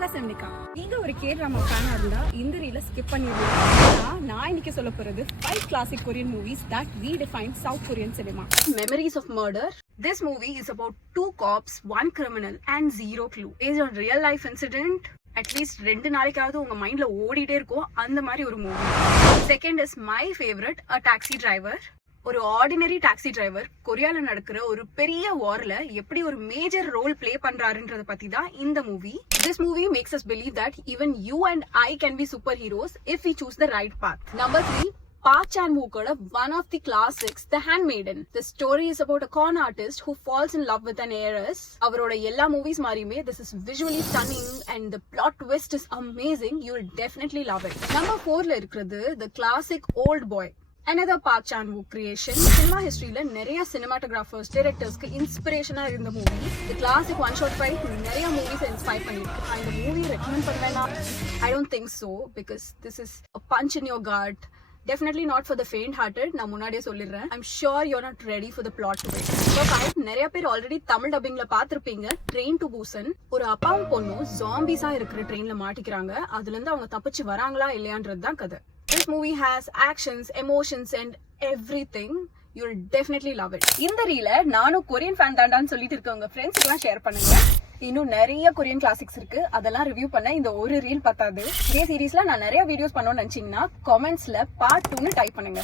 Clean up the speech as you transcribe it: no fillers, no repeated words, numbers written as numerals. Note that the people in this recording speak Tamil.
யோகா செம்னிகா. நீங்க ஒரு K-drama ஃபேனா இருந்தா இந்த ரீல ஸ்கிப் பண்ணிடுவீங்க. நான் இன்னைக்கு சொல்ல போறது 5 classic Korean movies that redefine South Korean cinema. Memories of Murder. This movie is about 2 cops, 1 criminal and 0 clue. Based on real life incident. At least 2 நாளைக்காவது உங்க மைண்ட்ல ஓடிட்டே இருக்கும் அந்த மாதிரி ஒரு movie. Second is my favourite, a taxi driver. ஒரு ஆர்டினரி டாக்ஸி டிரைவர் கொரியால நடக்கிற ஒரு பெரிய வார்ல எப்படி ஒரு மேஜர் ரோல் பிளே பண்றாருன்றத பத்தி தான் இந்த movie. This movie makes us believe that even you and I can be superheroes if we choose the right path. Number 3, Park Chan-wookோட one of the classics, The Handmaiden. The story is about a con artist who falls in love with an heiress. அவரோட எல்லா movies மாதிரியுமே this is visually stunning and the plot twist is amazing. You will definitely love it. Number 4ல இருக்கிறது the classic Old Boy. Another Park Chan-wook creation. Cinema historyல நிறைய cinematographers, directorsக்கு இன்ஸ்பிரேஷனா இருந்த movie. The classic one shot fight நிறைய மூவிஸ் இன்ஸ்பயர் பண்ணிருக்கு. இந்த மூவி ரெக்கமெண்ட் பண்ணுவேனா? I don't think so because this is a punch in your gut. Definitely not for the faint hearted. நான் முன்னாடியே சொல்லிடுறேன். I'm sure you're not ready for the plot to it. நிறைய பேர் ஆல்ரெடி தமிழ் டப்பிங்ல பாத்திருப்பீங்க. Train to பூசன். ஒரு அப்பாவும் பொண்ணும் ஜாம்பிஸா இருக்கிற ட்ரெயின்ல மாட்டிக்கிறாங்க. அதுல இருந்து அவங்க தப்பிச்சு வராங்களா இல்லையான்றது தான் கதை. This movie has actions, emotions and everything. You'll definitely love it. இந்த ரீல நானும் கொரியன் ஃபேன் தாண்டான்னு சொல்லிட்டு இருக்கவங்க ஃப்ரெண்ட்ஸ்க்குலாம் ஷேர் பண்ணுங்க. இன்னும் நிறைய கொரியன் கிளாசிக்ஸ் இருக்கு, அதெல்லாம் ரிவ்யூ பண்ண இந்த ஒரு ரீல் பத்தாது. இதே சீரீஸ்ல நான் நிறைய வீடியோஸ் பண்ணணும்னு நினைச்சீங்கன்னா கமெண்ட்ஸ்ல பார்ட் 2ன்னு டைப் பண்ணுங்க.